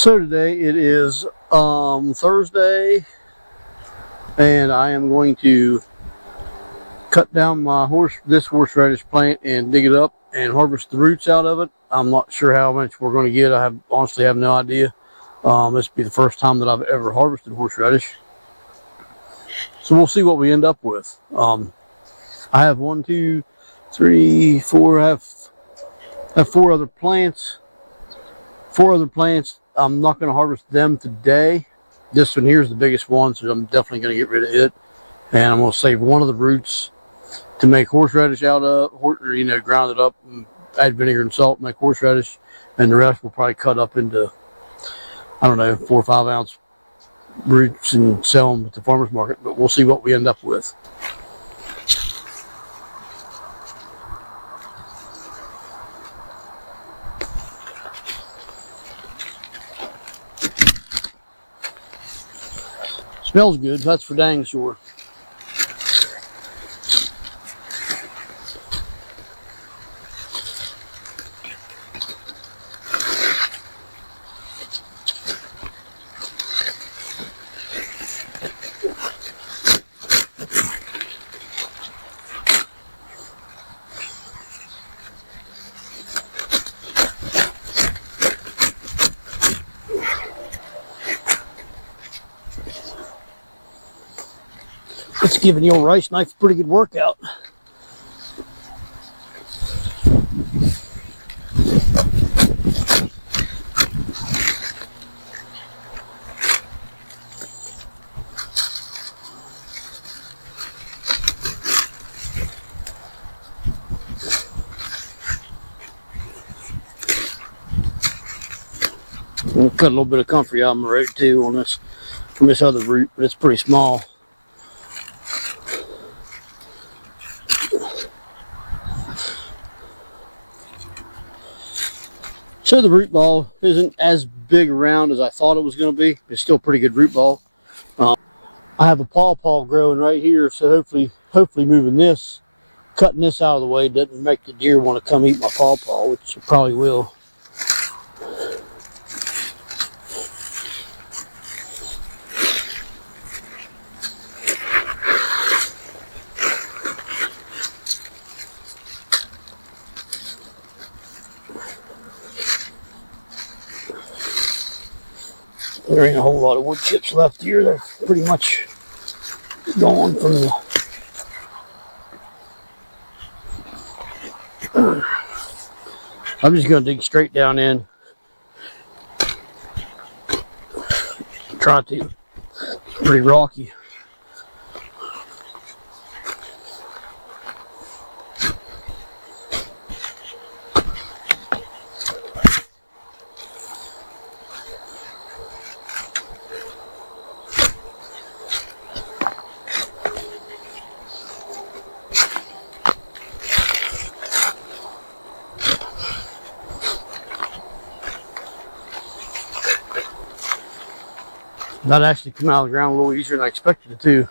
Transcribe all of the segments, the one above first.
So today it is Thursday, and I am going to cut down my this horseradish plant and dig it up and harvest the roots out of it. I'm not sure how much we're going to get. I honestly have no idea. This will be the first time that I've ever harvested horseradish, so we'll see what we end up with. I have 1, 2, 3, 4. I have 4 other plants. 4 other plants. I'm not going to harvest them today. This one here is the biggest one, so I'm definitely going to get rid of it. And I'm going to save one of the roots to make horseradish out of, or ground it up and add vinegar and salt, make horseradish, and the rest will probably cut up into, I don't know, 4 or 5 ounce roots and sell them at the farmer's market. But we'll see what we end up with. Smells good, that's for dang sure. It's giving the old rice knife a pretty good workout. We'll cut a little bit of comfrey out on the road too on this from this other root, but it's pretty small. So the root ball isn't as big around as I thought it was going to be. It's still a pretty good root ball. I have a pawpaw growing right here, so hopefully moving this, cutting this out of the way doesn't make the deer want to come eat my pawpaw, which it probably will. There ain't a whole lot of wood chips left here. They're pretty much gone from the... I'm just going to dig straight down in. Try to. Pretty rocky. That actually came out of the ground a little easier than I expected it to.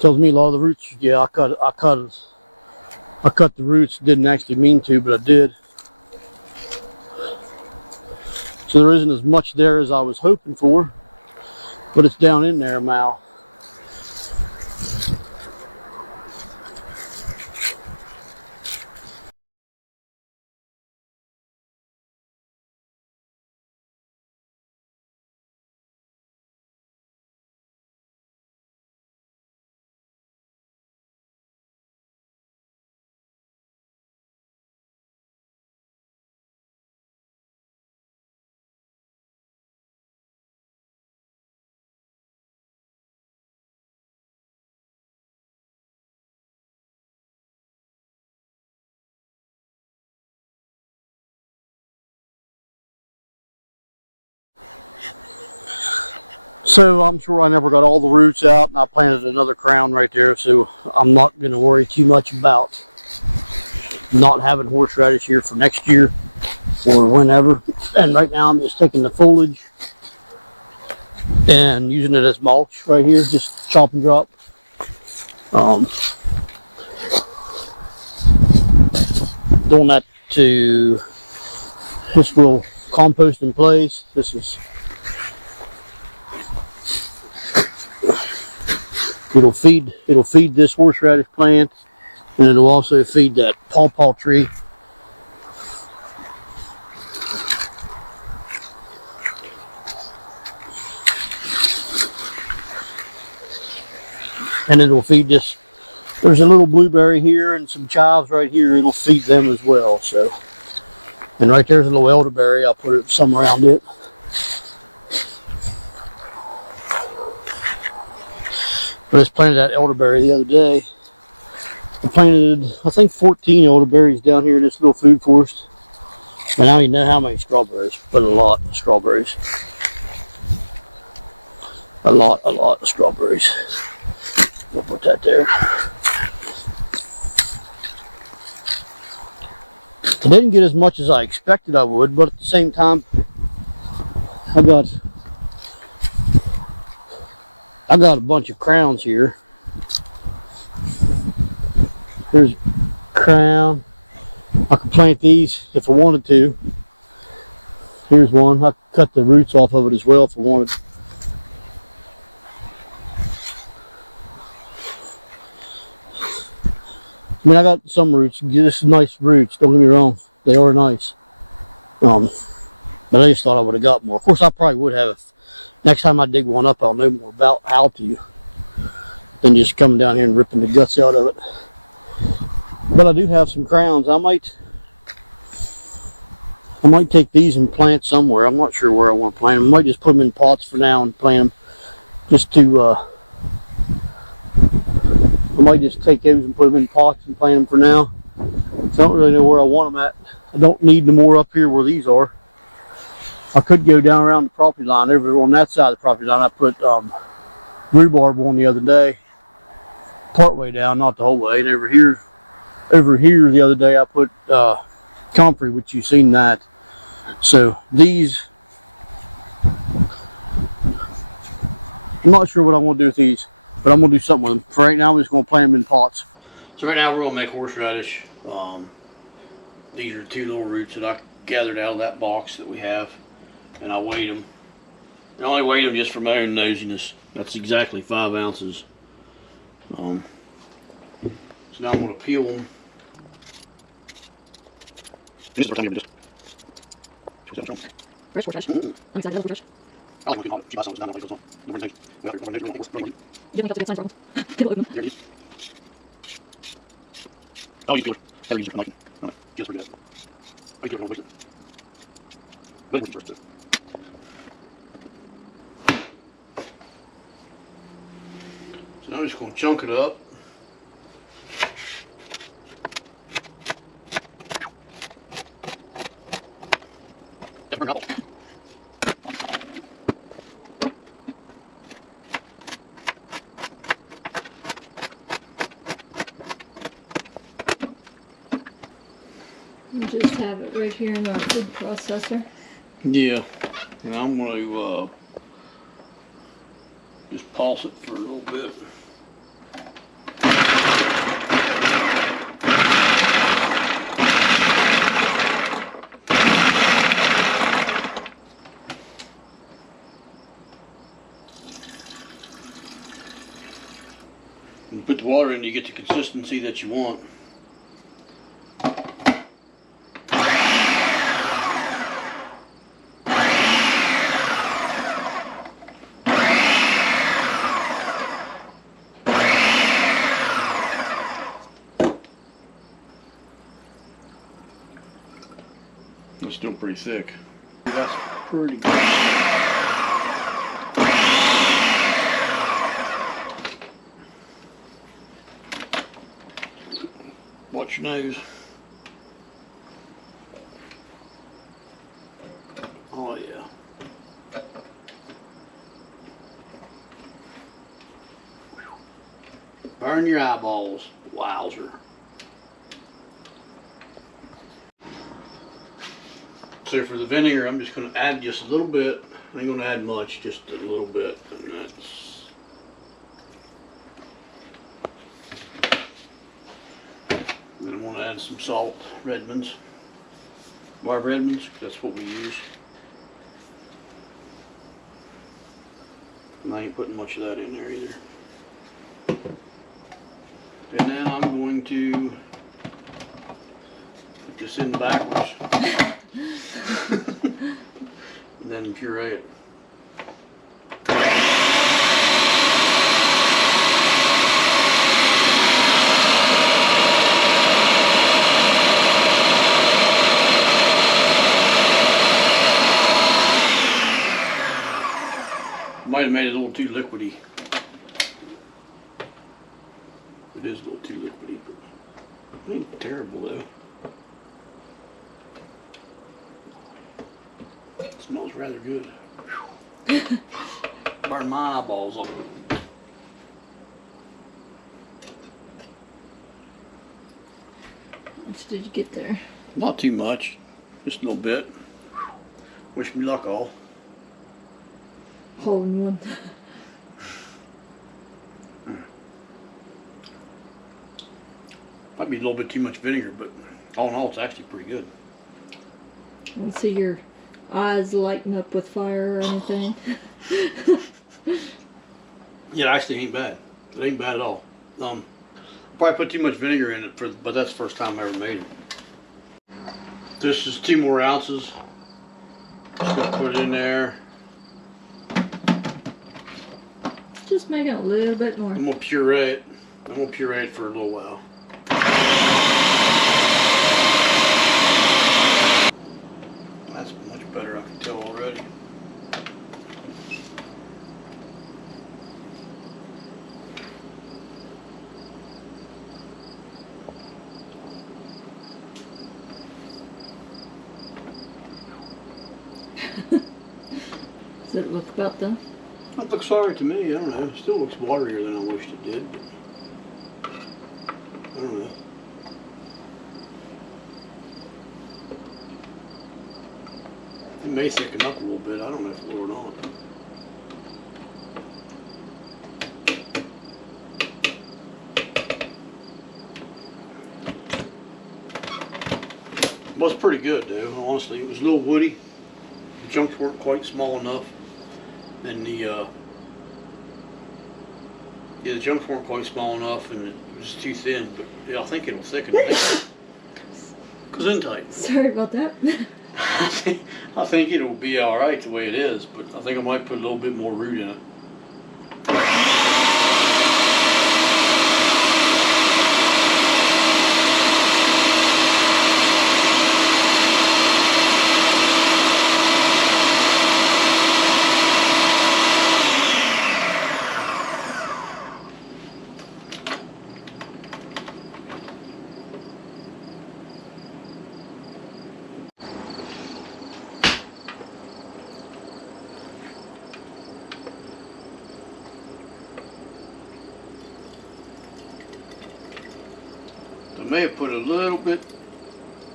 Tells me a lot of the roots. Yeah, I cut the roots. Didn't actually mean to, but I did. So there isn't as much there as I was hoping for, but it's down in there, Mal. So I'm sure I never got all the roots out, and I planted another crown right there, so I'm not going to worry too much about not having horseradish here for next year or whenever. And right now I'm just taking the foliage and using it as mulch right here, just chop and drop. doing that to, this will compost in place. This is, it'll feed this horseradish plant, and it'll also feed that pawpaw tree. And it'll feed this. There's a little blueberry here and some chives right here. It'll feed them as well. So, and right there's a little elderberry. I'll put some around it. I just planted that elderberry the other day. I planted, I think, 14 elderberries down here in this little food forest. And I don't even know how many strawberries, but a lot of strawberries. A lot of strawberries. We'll put that there. I didn't get as much as I expected I would, but at the same time, I got a bunch of crowns here. Here's a crown. I could plant these if I wanted to. Here's one. I could cut the roots off of it as well if I wanted. I mean, I got some roots. This is nice roots. Don't get me wrong; they are nice. But I just thought I would have got more. Of course, I probably would have. If next time I dig one up, I'll know more about how to than just coming down here and ripping the guts out of it. But I do have some crowns. I might take these and plant somewhere. I'm not sure where I want to plant them. I might just put them in pots for now and plant them just to. I might just take those and put them in pots and plant them for now. So I don't really know where I want them at. I don't need no more up here where these are. I could go down around the property line. Over on that side of the property line, I put rhubarb on the other day. Part way down, not the whole way. And over here the other day, I put comfrey, which you've seen that. So these, I'm not sure what I want to do with these. But I'm going to do something with them. For right now, I'm just going to plant them in pots. So right now, we're going to make horseradish. These are 2 little roots that I gathered out of that box that we have. And I weighed them. And I only weighed them just for my own nosiness. That's exactly 5 ounces. So now I'm going to peel them. This is the first time you ever just... Fresh horseradish. On the side of the horseradish. I like looking hot. She buys some, it's not my face, it's not. You definitely have to get signs for them. People open them. There it is. I'll use peeler. Better use it for knifing. No, just for that. I use it for waste it. But it's first, too. So now I'm just going to chunk it up. You just have it right here in our food processor. Yeah, and I'm going to just pulse it for a little bit. When you put the water in, you get the consistency that you want. It's still pretty thick. That's pretty good. Watch your nose. Oh yeah. Burn your eyeballs, wowzer. So for the vinegar, I'm just going to add just a little bit. I ain't going to add much, just a little bit. And that's... And then I'm I'm going to add some salt, Redmonds. Why Redmonds? That's what we use. And I ain't putting much of that in there either. And then I'm going to put this in backwards. And then puree it. Might have made it a little too liquidy. It is a little too liquidy, but it ain't terrible though. It smells rather good. Burn my eyeballs off. How much did you get there? Not too much, just a little bit. Wish me luck all. Holding one. Might be a little bit too much vinegar, but all in all, it's actually pretty good. I don't see your eyes lighting up with fire or anything. Yeah, it actually ain't bad. It ain't bad at all. Probably put too much vinegar in it, but that's the first time I ever made it. This is 2 more ounces. Just gonna put it in there. Just make it a little bit more. I'm gonna puree it. I'm gonna puree it for a little while. That's much better, I can tell already. Does it look about done? That looks alright to me. I don't know. It still looks waterier than I wished it did, but I don't know. It may thicken up a little bit. I don't know if it will or not. It was pretty good though, honestly. It was a little woody. The chunks weren't quite small enough. And the chunks weren't quite small enough, and it was too thin. But yeah, I think it'll thicken. Cause tight. Sorry about that. I think it'll be all right the way it is, but I think I might put a little bit more root in it. I may have put a little bit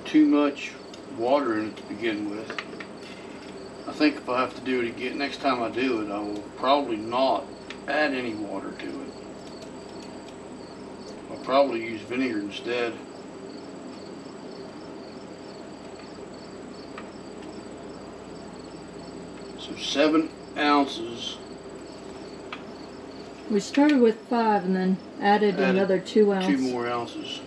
too much water in it to begin with. I think if I have to do it again, next time I do it, I will probably not add any water to it. I'll probably use vinegar instead. So 7 ounces. We started with 5 and then added another 2 ounces. 2 more ounces.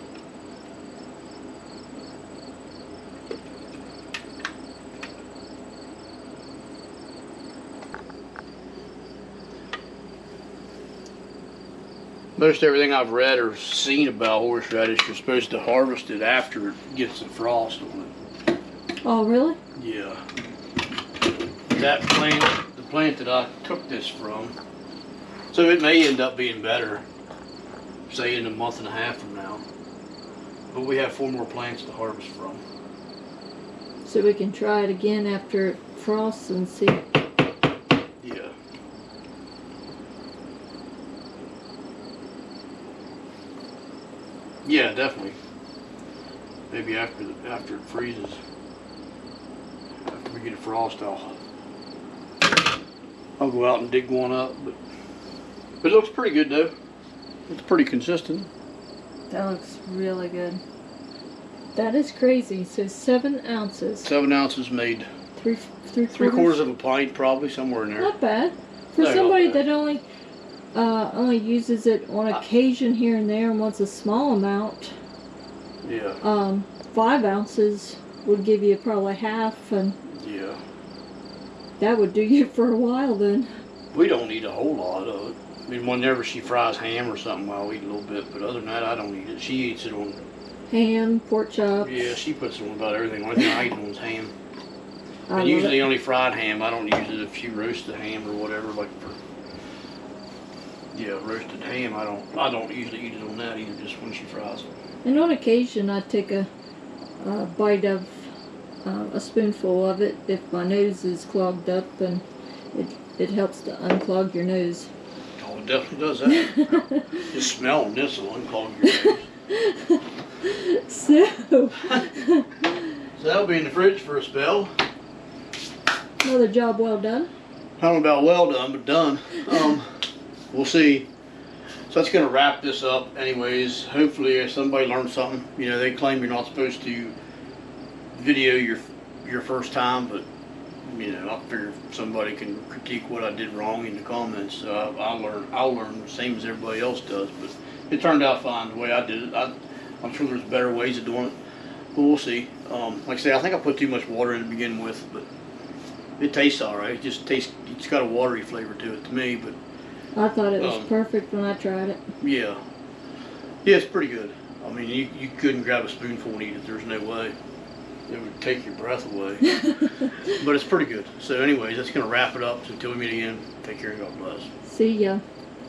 Most everything I've read or seen about horseradish, you're supposed to harvest it after it gets the frost on it. Oh, really? Yeah. That plant, the plant that I took this from, so it may end up being better, say in a month and a half from now. But we have 4 more plants to harvest from. So we can try it again after it frosts and see. Yeah. Yeah, definitely. Maybe after it freezes. After we get a frost, I'll go out and dig one up. But it looks pretty good though. It's pretty consistent. That looks really good. That is crazy. So 7 ounces. 7 ounces made Three quarters of a pint, probably somewhere in there. Not bad for No, somebody not bad. that only uses it on occasion here and there and wants a small amount. Yeah. 5 ounces would give you probably half, and Yeah. that would do you for a while then. We don't eat a whole lot of it. I mean, whenever she fries ham or something, I'll eat a little bit. But other than that, I don't eat it. She eats it on. Ham, pork chops. Yeah, she puts it on about everything. The only thing I eat on is ham. I And love usually it. only fried ham. I don't use it if she roasts the ham or whatever. Like for roasted ham, I don't usually eat it on that either. Just when she fries it. And on occasion, I take a bite of a spoonful of it if my nose is clogged up, and it helps to unclog your nose. Oh, it definitely does that. Just smelling this will unclog your nose. So, So that'll be in the fridge for a spell. another job well done. I don't know about well done, but done. We'll see. So that's going to wrap this up anyways. Hopefully if somebody learned something. You know, they claim you're not supposed to video your first time, but you know, I figure somebody can critique what I did wrong in the comments. So I'll learn the same as everybody else does. But it turned out fine the way I did it. I'm sure there's better ways of doing it, but we'll see. Like I say, I think I put too much water in to begin with, but it tastes all right. It's got a watery flavor to it to me, but I thought it was perfect when I tried it. yeah, it's pretty good. I mean, you couldn't grab a spoonful and eat it. There's no way. It would take your breath away. But it's pretty good. So anyways, that's going to wrap it up. So until we meet again, take care and God bless. See ya.